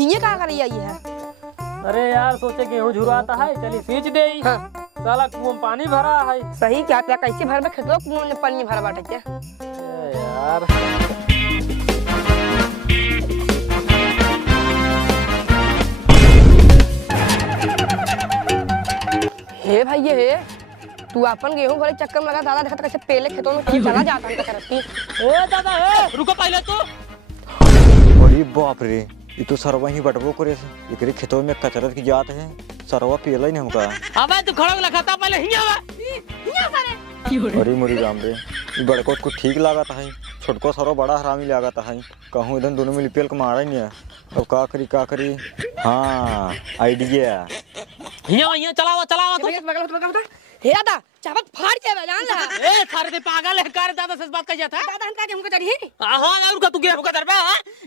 ये क्या कर रही है? अरे यार सोचे गेहूं झुराता है, चली सींच दे। हाँ। साला कुआं में पानी भरा है। सही क्या क्या कैसे भर में खेतवा कुआं में पानी भरा बाटे क्या? यार हे भाई हे तू अपन गेहूं भरे चक्कर में लगा दादा देखा कैसे पहले खेतों में कहीं चला जाता है करती। ए दादा ए रुको पहले तो। अरे बाप रे, ये तो सरवा ही बटबो करे से एकरे खेतों में कचरत की जात है। सरवा पियला ही नहीं हमका। अबे तू खड़ा लखाता पहले हिया सारे। अरे मोरी राम रे, ये बड़को को ठीक लागत है, छोटको सरो बड़ा हरामी लागत है। कहूं इधर दोनों में लिपेल के मारा ही नहीं है। अब का करी हाँ आइडिया हिया चलावा तो हे दादा चावत फाड़ जाए जान ला। ए सारे ते पागल है कर दादा से बात कर जाता है। दादा हम का हमको चढ़ी हां और का तू गेहूं का दरबा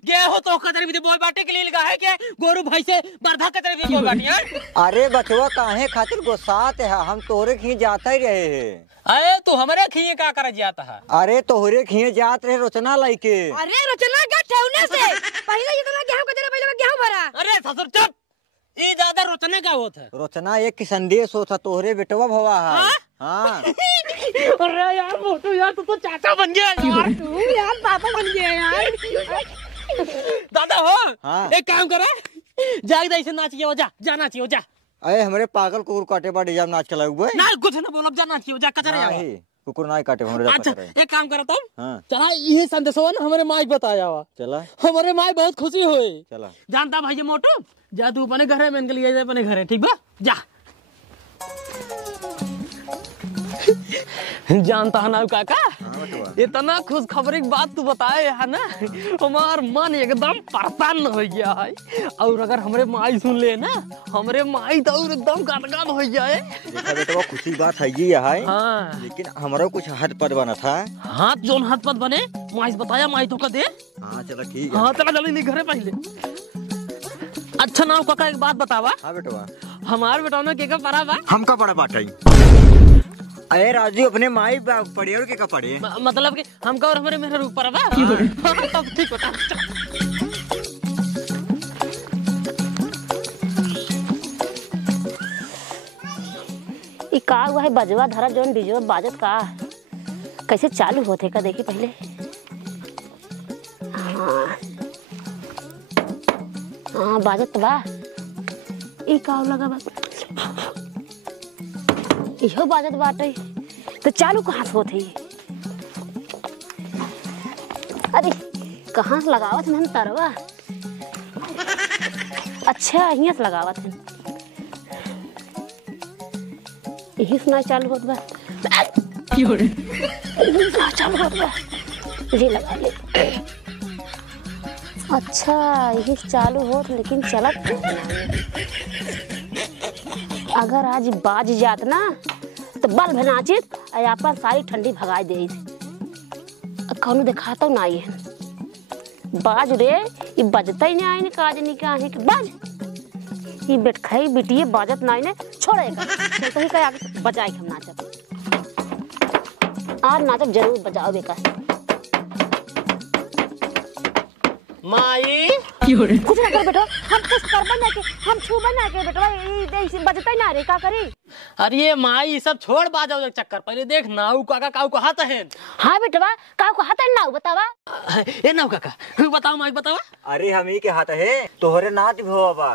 गेहूं तो कदर भी बोल बाटे के लिए लगा है के गोरू भाई से बरधा के तरफ बोल बाटी है। अरे बचवा काहे खातिर गुस्सात है, हम तोरे खी जाता ही रहे हैं। अरे तू हमारे खिए का कर जाता है? अरे तोहरे खिए जात रहे रोचना लाइके। अरे रोचना का ठेवने से पहले इतना गेहूं का जरा पहले गेहूं भरा। अरे ससुर चुप, ये ज्यादा रोचने का होता है। रोचना एक की संदेश होता तोहरे बेटवा भवा है। हाँ अरे यार मोटू यार तू तो चाचा बन गया यार। तू यार पापा बन गया यार। दादा हो हाँ। एक काम करे जाग दे से नाचिए जा जाना चाहिए जा। अरे हमारे पागल कुकुर काटे बा डिजाम नाच चला हुआ है ना कुछ ना बोलब जाना चाहिए जा कचरा यार। कुकुर ना काटे हमरे। अच्छा एक काम करो तुम। हाँ। चला ये संदेश हो ना हमारे माई बताया हुआ। चला हमारे माई बहुत खुशी हुई। चला जानता भाई मोटू जा तू अपने घर में इनके लिए अपने घर है ठीक बा जा। जानता है ना काका इतना खुश खबरी की बात तू बताए है ना हमार मन एकदम प्रसन्न हो गया है। और अगर हमारे माई सुन ले ना हमारे माई तो और एकदम गदगद हो जाए। देखा बेटा खुशी बात है ये है। हाँ। लेकिन हमारा कुछ हद पद बना था। हाथ जोन हाथ पद बने माई बताया माई तो का दे। हाँ चला ठीक है। हाँ चला जल्दी नहीं घरे पहले। अच्छा नाम काका एक बात बतावा। हाँ बेटवा हमारे बेटा ने के पढ़ा बा हमका बड़ा बात है। अरे राजू अपने माई पढ़े और के पढ़े मतलब कि हमका और हमारे मेहर ऊपर बा। तब ठीक होता। ई का हुआ है बजवा धरा जोन डीजे बाजत का कैसे चालू होते का देखी पहले। हाँ बाजत बा ई का लगा बा इहो बाजत बाटे तो चालू कहाँ से होते? अरे कहाँ से लगावत है तरवा? अच्छा यहाँ से लगावत है यही सुना चालू होत बा। चालू होत बा ये लगा ले। अच्छा यही चालू होत लेकिन चलत अगर आज बाज जात ना तो बल भनाचित अपन सारी ठंडी भगाई दे। कौन दिखाता ना ये बाज रे ये बजता ही नहीं आई ने काज नहीं का है कि बाज ये बैठखाई बिटिए बाजत ना ने छोड़ेगा तो ही का बजाए हम नाचब और नाचब जरूर बजाओ बेका। माई कुछ ना कर बेटा हम कुछ कर बना के हम छू बना के बेटा ये बजता ही ना रे का करी। अरे माई सब छोड़ बाजाओ चक्कर पहले देख नाऊ काका काऊ को हाथ है। हाँ बेटवा काऊ को हाथ है नाऊ बतावा। ए नाऊ काका बताओ माई बतावा। अरे हम ही के हाथ है तोहरे नाथ भवा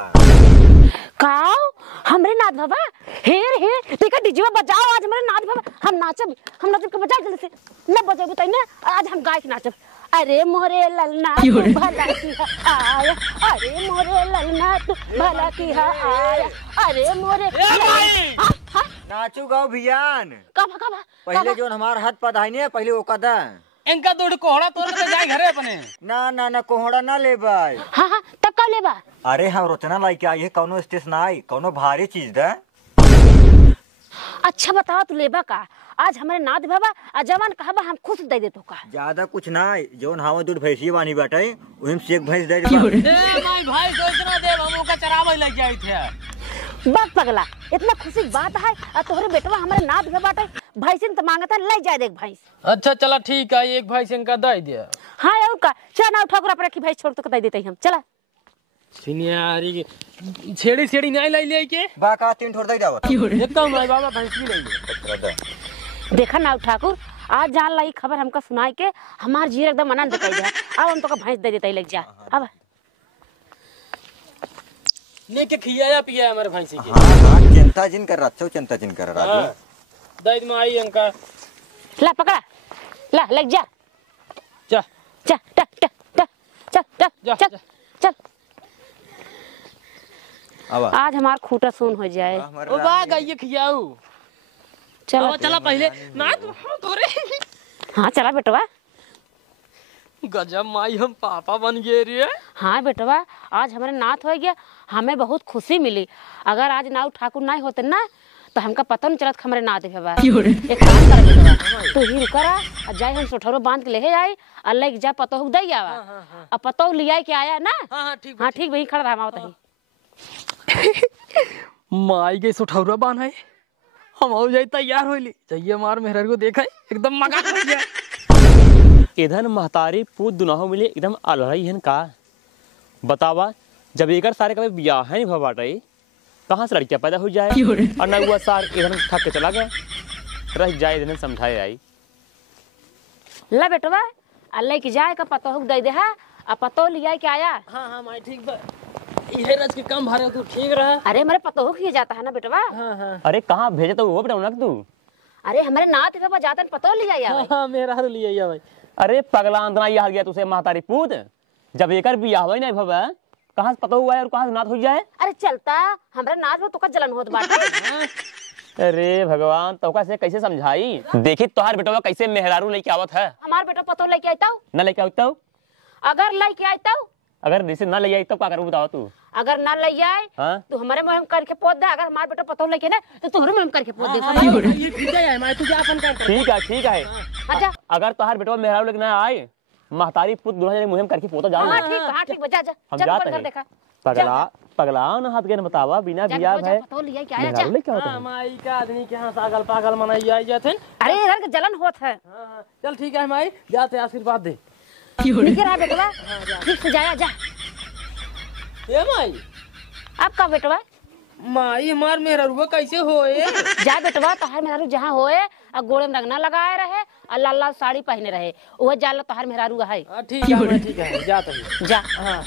काऊ हमरे नाथ बाबा हेर हे देखा डीजे बजाओ आज हमारे नाथ बाबा हम नाचब के बजा जल्दी से न बजाबू तई ना आज हम गाय के नाचब। अरे मोरे ललना तू भला की आया अरे मोरे ललना तू भला की आया अरे मोरे नाचू गाओ भियान कब पहले जो हमार हाथ पधाइने पहले वो कदा इनका दूध कोहड़ा तोड़ के जाए घरे अपने। ना कोहड़ा ना ले बाई। हाँ तब कब ले बा? अरे हम रोचना लाई के आई है कौनो स्टेशन आई कौनो भारी चीज दा। अच्छा बताओ तू लेबा का आज हमारे नाथ बाबा अजवान कहबा हम खुश दे दे तो का। ज्यादा कुछ ना जोन हवा दूध भैंसी बानी बाटे उहिम से एक भैंस दे दे। ए माई भाई सोचना दे हम ओका चरावे लग जाई थे। बात पगला इतना खुशी बात है और तोहरे बेटवा हमारे नाथ के बाटे भैंसिन तो मांगता ले जाए देख भैंस। अच्छा चला ठीक है एक भैंस इनका दे दिया। हाँ और का चल ना ठोकरा पर रखी भैंस छोड़ तो दे देते हम चला सिनियारी के छेड़ी छेड़ी नहीं लाई ले के बा का 3 ठोर दे जावत एक काम नहीं बाबा भैंस भी नहीं देखा ना ठाकुर आज जान लाई खबर हमका सुनाई के हमार जीर एकदम आनंद कर जा। अब हम तो का भैंस दे देते लग जा। अब लेके खियाया पिया हमारे भैंसी के। हां चिंता जिन कर रहा चिंता जिन कर राजू दैद में आई अंका ला पकड़ा ला लग जा जा जा चल चल चल चल चल। अब आज हमार खूटा सुन हो जाए। ओ बा गई खियाऊ चलो चला पहले ना तो रे हाँ चला बेटवा। गजब माई हम पापा बन गए रे। हाँ बेटवा आज हमारे नाथ हो गया हमें बहुत खुशी मिली। अगर आज नाव ठाकुर नहीं होते ना तो हमका पता नहीं चलत हमारे नाथ है। एक काम कर बेटवा तू ही रुकरा और जाए हम सोठरो बांध के लेके जाए और लेके जा पतो हुक दई आवा और पतो लिया के आया ना। हां ठीक हाँ ठीक वही खड़ा रहा माओ तही माई के सोठौरा बांध है हम हो जाए तैयार होली चाहिए मार मेहर को देखा एकदम मगा हो गया। इधर महतारी पूत दुनाहो मिले एकदम अलहई हन का बतावा जब एकर सारे कभी ब्याह है नहीं भबाटे कहाँ से लड़कियां पैदा हो जाए और न हुआ सार इधर थक के चला गया रह जाए इधर समझाए आई ला बेटवा अल्लाह की जाए का पतो हुक दई दे है और पतो लिया के आया। हां हां माई ठीक बा इहे रज के कम भारे तू ठीक रहा। अरे हमारे पतो हुक ही जाता है ना बेटवा। हां हां अरे कहाँ भेजे तो वो बताऊ ना तू। अरे हमारे नाथ पे जाता पतो लिया आया। हां मेरा हर लिया भाई। अरे पगला अंदना ये हाल गया तुझे महतारी पूत जब एकर ब्याह हुआ नहीं भवा कहाँ से पता हुआ है और कहाँ से नाथ हो जाए। अरे चलता हमारे नाथ में तुका जलन होत बाटे। अरे भगवान तो से कैसे समझाई देखी तोहार बेटवा कैसे मेहरारू लेके आवत है। हमार बेटा पतो लेके आइता न लेके आवता अगर लेके आइता अगर जैसे न ले आई तब क्या करूँ बताओ तू। अगर ना ले आए हाँ? तो हमारे मुंह में करके पोत दे। अगर हमारे बेटा पतो लेके ना तो तुम्हारे मुंह में करके पोत दे। ये ठीक है मैं तुझे अपन कर ठीक है अच्छा अगर तोहार बेटवा मेहरारू लेके ना आए महतारी पुत दुल्हन मुहिम करके पोता जाओ। हाँ ठीक बजा जा हम चल जाते कर हैं देखा पगला न हाथ के न बतावा बिना बियाह है पतो लिया क्या आया मेहरारू लेके आवत हां है। माई का आदमी के हां पागल पागल मनाई आई जाते। अरे इधर के जलन होत है। हां हां चल ठीक है माई जाते आशीर्वाद दे। ठीक रहा बेटवा ठीक से जाया जा। ए माई अब का बेटवा माई हमार मेहरुआ कैसे होए। जा बेटवा तोहार मेहरारू जहाँ होए और गोड़े में रंगना लगाए रहे और लाल लाल साड़ी पहने रहे वह जाला तोहार मेहरारू है। ठीक है जाता हूं जा हां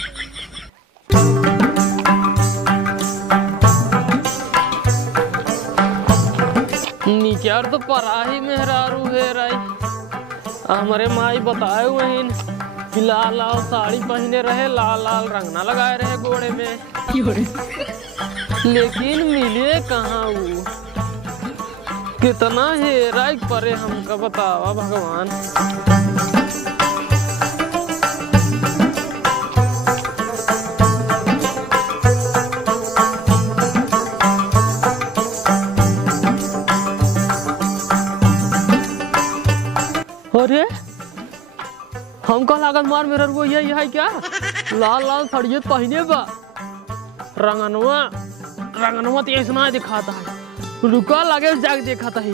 निकर तो पराही मेहरारू है राई हमारे माई बताए हुए कि लाल लाल साड़ी पहने रहे लाल लाल रंगना लगाए रहे गोड़े में लेकिन मिले कहाँ वो कितना हेरा परे हमका बतावा भगवान। अरे हमका लागत मार मेरा वो यही है क्या लाल लाल साड़ियाँ पहने बा रंगनवा तो ऐसा दिखाता है रुका लगे जाग दिखाता है।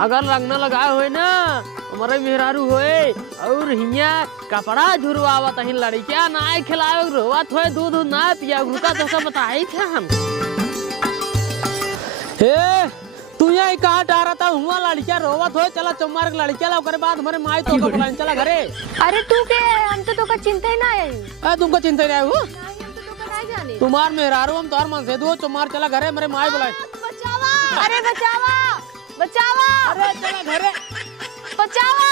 अगर रंगना लगाए हुए ना हमारे मेहरारू होए और हिया कपड़ा झुरवावत है लड़कियां ना खिलाए रोवत हुए दूध ना पिया रुका तो सब बताई थे हम। तू यहाँ कहाँ डा रहा था हुआ लड़कियां रोवत हो चला चुम्मार लड़कियां ला ओकरे बाद हमारे माई तो बुलाने चला घरे। अरे तू के हम तो का चिंता ही ना है। तुमको चिंता नहीं हो जाने तुम्हार मेहरारू हम तोहर मन से दो चुम्मार चला घरे मेरे माई बुलाए। अरे बचावा बचावा अरे चला घरे बचावा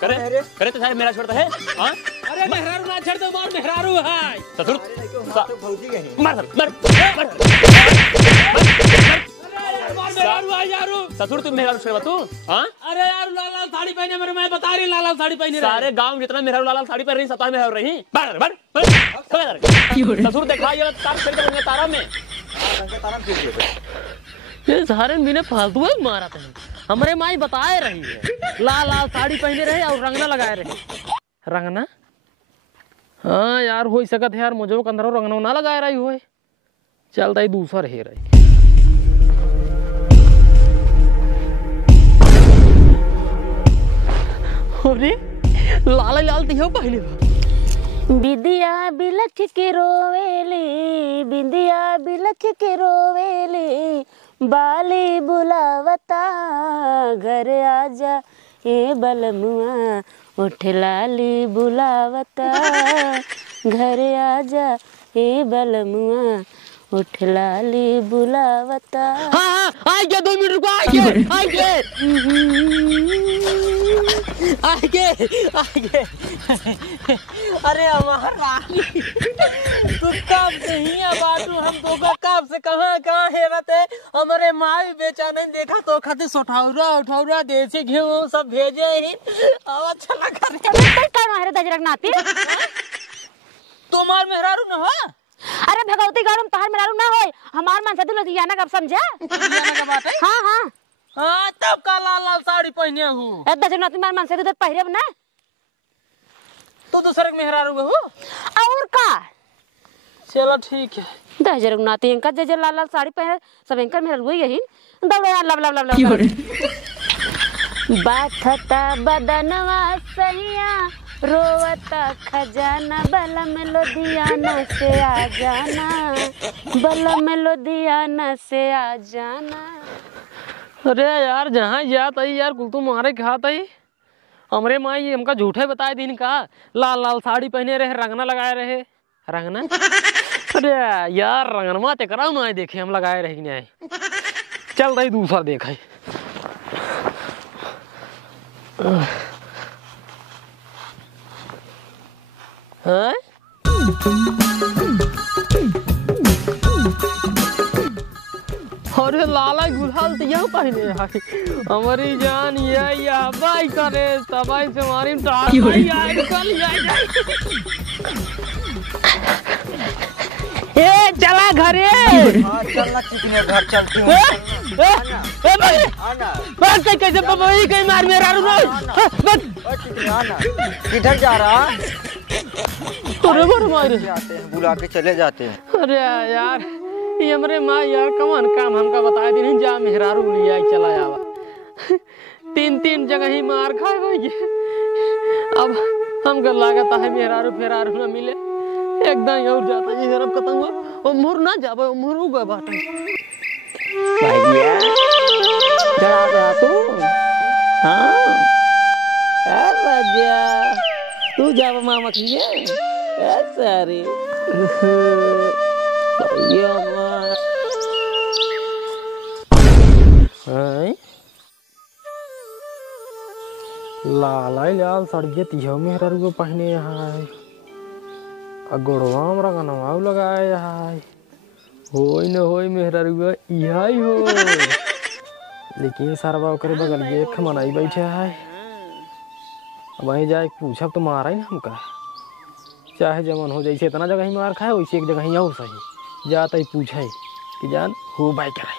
करे करे तो सारे मेरा छोड़ता है। हाँ अरे मेहरारू ना छोड़ दो मार मेहरारू है ससुर मर मेहरारू है यारू ससुर तुम मेहरारू छोड़वा तू। हाँ अरे यार लाल लाल साड़ी पहने मेरे मैं बता रही लाल लाल साड़ी पहने सारे गांव में जितना मेहरारू लाल लाल साड़ी पहन रही सतार मेहरारू रही ससुर देखा ये तारा में ये सारे बिना फालतू मारा था हमारे माई बताए रही है लाल लाल साड़ी पहने रहे और रंगना लगाए रहे। रंगना हाँ यार हो सकत है यार मुझे अंदर रंगना ना लगाए रही हो चलता ही दूसरा रहे रही। अरे लाल लाल तो पहले बिंदिया बिलख के रोवेली, बिंदिया बिलख के रोवेली, बाली बुलावता घर आजा ए बलमुआ, उठ लाली बुलावता घर आजा ए बलमुआ, उठ लाली बुलावता। हाँ आइए 2 मिनट रुको, आइए। अरे हमारा रानी तू कब से ही बातू हम तो कब से कहाँ है रहते हमारे माँ भी बेचा नहीं देखा तो खाते उठौरा देसी घी सब भेजे ही अब अच्छा लगा नाती तुम्हार मेहरारू न हो। अरे भगवती गौरम तहार मेहरारू ना होय, हमार मन सदुल लुधियाना कब समझा? लुधियाना का बात है। हाँ तब का लाल साड़ी पहने हूँ दजनाती मार मन से तो पहरे ना तो दूसरे मेहरारू हो और का। चलो ठीक है। दहजर नाती इनका जज लाल साड़ी पहने सब इनका मेहरारू यही दौड़े यार लब लब लब लब बाथता बदनवा सहिया, रोवता खजाना, बलम लुधियाना से आ जाना, बलम लुधियाना से आ जाना। अरे यार जहाँ जात आई यार कुल तो मारे खात आई हमरे माँ ये हमका झूठे बताए दिन का लाल साड़ी पहने रहे रंगना लगाए रहे रंगना। अरे यार रंगनमा ते कराऊ ना देखे हम लगाए रहे नहीं चल रही दूसरा देखा हाँ? अरे लाला गुलाल तो यह पहने है हमारी जान ये भाई करे तबाई से हमारी चला घरे घर चलती हूँ। कैसे कहीं मार मेरा किधर जा रहा? मारे जाते हैं बुला के चले जाते हैं। अरे यार ये हमारे माँ यार कमान काम हमका बताए दिन जा मेहरारू लिया चला जावा 3 जगह ही मार खाए भाई। अब हमको लागत है मेहरारू फेरारू न मिले एकदम और जाता ये रब खत्म हुआ और मुर ना जाबे मुर उगा बाटे भैया चला रहा तू। हाँ राजा तू जाब मामा किए सारे लाल सड़िए तिहो मेहरारू पहने है गोड़वा रंगनवा लगाए है होई न होई मेहरारू यही हो लेकिन सरवा ओकरे बगल ये मनाई बैठे है वहीं जाए पूछब तो मारा ही ना हमका चाहे जमन हो जैसे इतना जगह ही मार खाए वैसे एक जगह ही हो सही जाता ही पूछे कि जान हो बाई कराए।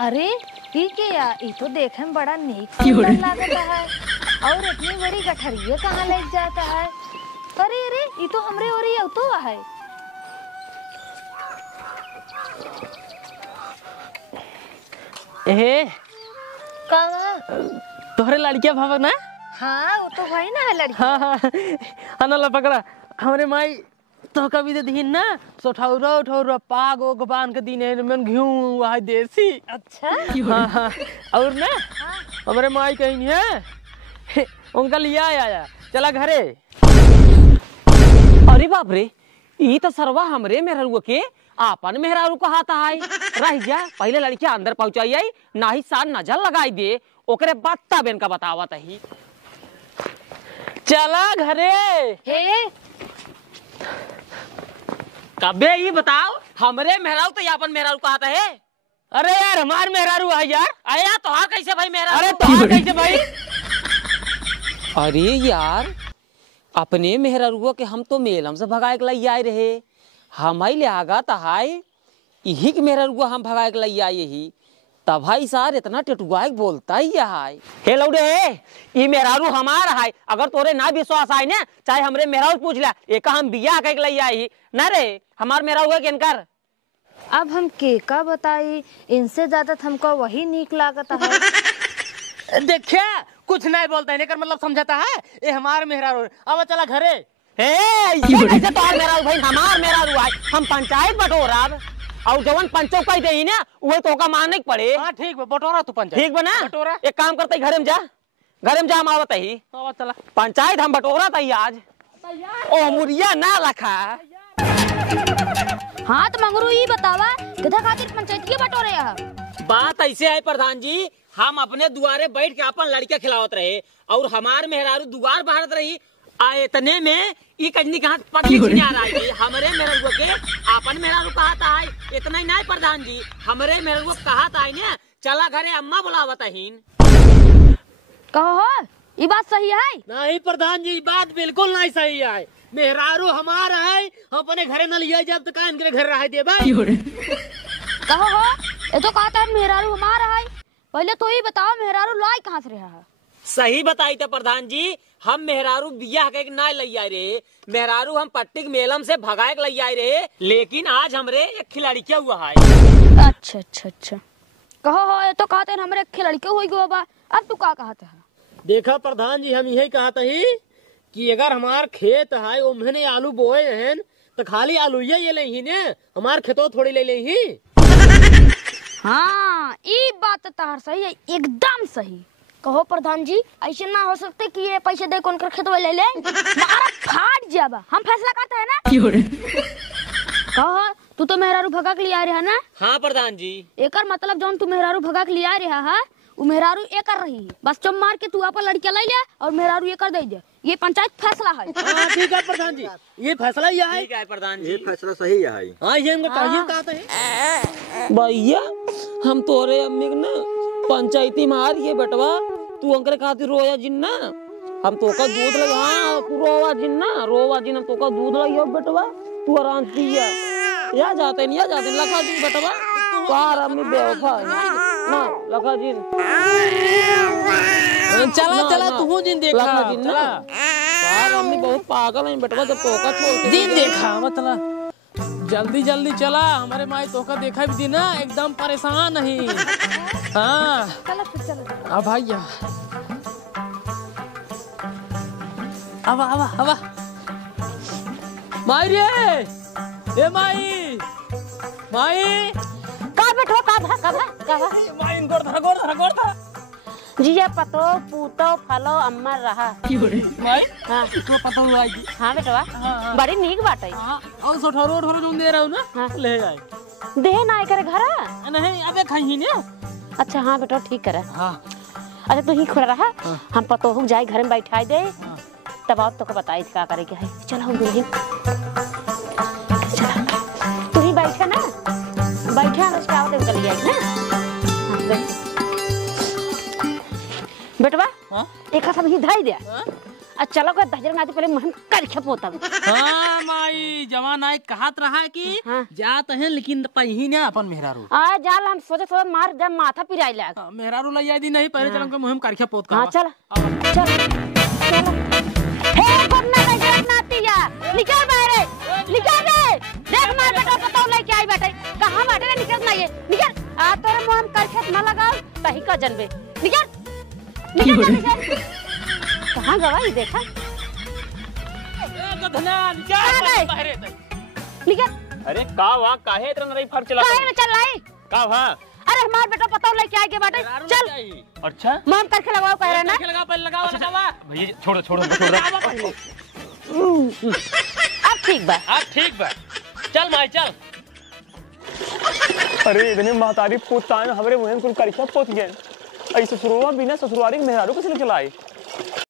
अरे ठीक है यार ये तो देखने में बड़ा नेक सुंदर लगता है और इतनी बड़ी गठरिया कहाँ ले जाता है। अरे अरे ये तो हमरे और ये तो है। ए कहाँ? तोहरे लड़किया भाव ना? हाँ वो तो भाई ना है लड़की। हाँ अनला पकड़ा हमरे माई तो कभी दे दिन ना सोठौरा पाग ओग बांध के दिन में घिऊ वहाँ देसी। अच्छा हाँ और ना हमारे माई कहीं है उनका लिया आया चला घरे। अरे बाप रे ये तो सरवा हमरे मेहरारू के आपन मेहरारू को हाथा है रह जा पहले लड़किया अंदर पहुंचाई आई ना ही सान नजर लगाई दे ओकरे बाद तब इनका बतावत ही चला घरे। हे कबे ये बताओ हमरे मेहरारू तो यापन मेहरारू कहा है। अरे यार हमार मेहरारू है यार। अरे यार तोहार कैसे भाई मेहरारू? अरे तोहार कैसे भाई? अरे यार अपने मेहरारू के हम तो मेलम से भगाए के लिए आए रहे हम ही ले आगा तहाय यही के मेहरारू हम भगाए के लिए आए ही तब भाई सार इतना टेटुआ बोलता ही है। हे लौड़े ये मेहरारू हमार है अगर तोरे ना विश्वास आए ना चाहे हमरे मेहरारू पूछ ला एक हम बियाह के लिए आई ना रे हमार मेहरारू है किनकर। अब हम के का बताई इनसे ज्यादा हमको वही नीक लागत है। देखिए कुछ नहीं बोलते हैं लेकर मतलब समझाता है ये हमारे मेहरारू अब चला घरे। ए ये कैसे तोहार मेहरारू भाई हमार मेहरारू है हम पंचायत बटोराब और जवन पंचो कह दे ना वही तो का मानने के पड़े। हाँ ठीक बा बटोरा तू पंचायत ठीक बना बटोरा। एक काम करते घरे में जा हम आवत ही चला पंचायत हम बटोरा तही आज ओ मुरिया ना रखा। हाँ तो मंगरू ही बतावा गधा खातिर पंचायत के बटोरे है। बात ऐसे है प्रधान जी हम अपने दुआरे बैठ के अपन लड़कियां खिलावत रहे और हमार मेहरारू दुआर बहारत रही इतने में ये कजनी कहाँ पतली आ रही है हमारे मेहरारू के अपन मेहरारू कहा था इतना ही नहीं प्रधान जी हमारे मेहरारू कहा था ना चला घरे अम्मा बुलावत हीन। कहो ये बात सही है? नहीं प्रधान जी बात बिल्कुल नहीं सही है। मेहरारू हमारा है हम अपने घरे न लिया जब तक इनके घर रह दे भाई। कहो हो ये तो कहता है मेहरारू हमारा है। पहले तो ये बताओ मेहरारू लाई कहाँ से रहा है? सही बताई थे प्रधान जी हम मेहरारू बिया के ना लई आए रहे मेहरारू हम पट्टिक मेलम से भगाए लई आए रहे लेकिन आज हमरे एक खिलाड़ी क्या हुआ है। अच्छा अच्छा अच्छा कहो हो ये तो कहते हैं हमारे खिलाड़ी क्यों हुई बाबा अब तू क्या कहता है? देखा प्रधान जी हम यही कहते ही कि अगर हमार खेत है वो मैंने आलू बोए हैं तो खाली आलू ये ले ही ने हमार खेतों थोड़ी ले ले ही। हाँ ये बात तो तार सही है एकदम सही। कहो प्रधान जी ऐसे ना हो सकते कि ये पैसे दे कौन कर खेत ले ले मारा फाट जाबा हम फैसला करते हैं ना। कहो तू तो मेहरारू भगा के लिया रहा ना? हाँ प्रधान जी एकर मतलब जौन तू मेहरारू भगा के लिया रहा है वो मेहरारू एक कर रही है बस चुम मार के तू अपन लड़किया ले ले और मेहरारू ये कर दे दे ये पंचायत फैसला है। हाँ ठीक है प्रधान जी ये फैसला यह है। ठीक है प्रधान जी ये फैसला सही है। हाँ ये हमको कहते हैं भैया हम तोरे अम्मी के ना पंचायती मार ये बेटवा तू अंकल खातिर रोया जिन्ना हम तो का दूध लगा हाँ तू रोवा जिन हम तो का दूध लगी बेटवा तू आराम पिया या जाते नहीं लखा जी बेटवा कार अम्मी बेवफा ना लखा जी चला चला तू जिन देखा चला कार अम्मी बहुत पागल है बेटवा जब तो का छोड़ दिन देखा मतलब जल्दी जल्दी चला हमारे माई तो का देखा भी दिन एकदम परेशान नहीं। हाँ अब भैया अब माई रे ए माई माई का बैठो का माई गोड़ था जिया पतो पूतो फलो अम्मा रहा माई हाँ तो पता हुआ है हाँ बेटवा बड़ी नीक बात है। हाँ और सो ठरो जो दे रहा हूँ ना हाँ। ले जाए देह ना करे घर नहीं अबे खाई ने। अच्छा हाँ बेटा ठीक करे हाँ अच्छा तू ही खुला रहा हम पतो हो जाए घर में बैठाई दे तब आप तो बताई थी क्या करे क्या है। चलो हम दुल्हन चला तू ही बैठा ना बैठा अनुष्का निकल गया ना बेटवा एक सब ही धाई दे चलो का दहजर में आते पहले मुहिम कर खपोता। हाँ माई जवान आए कहत रहा है कि जात हैं लेकिन कहीं ना अपन मेहरारू आ जाल हम सोचे मार जब माथा पिराई लाग मेहरारू लई आई नहीं पहले चल हमको मुहिम कर खपोत का। हां चल चल हे बन्ना नहीं नातिया निकल बाहर निकल रे देख मार बेटा पता लेके आई बेटे कहां बैठे रे निकल ना ये निकल आ तोरे मुहिम कर खेत ना लगाओ तही का जनबे निकल कहाँ गवाई देखा निकल अरे का वहाँ काहे इतना नहीं फर्क चला काहे में चल लाई का वहाँ अरे हमार बेटा पता लेके आए के बाटे चल अच्छा मन करके लगाओ कह रहे ना लगा पहले लगाओ भैया छोड़ो अब ठीक बा चल माई चल। अरे इतने महतारी पूछता है हमारे मुहिम कुल करिया पोत गए ऐसे ससुरवा बिना ससुरारी के मेहरारू कैसे चला आई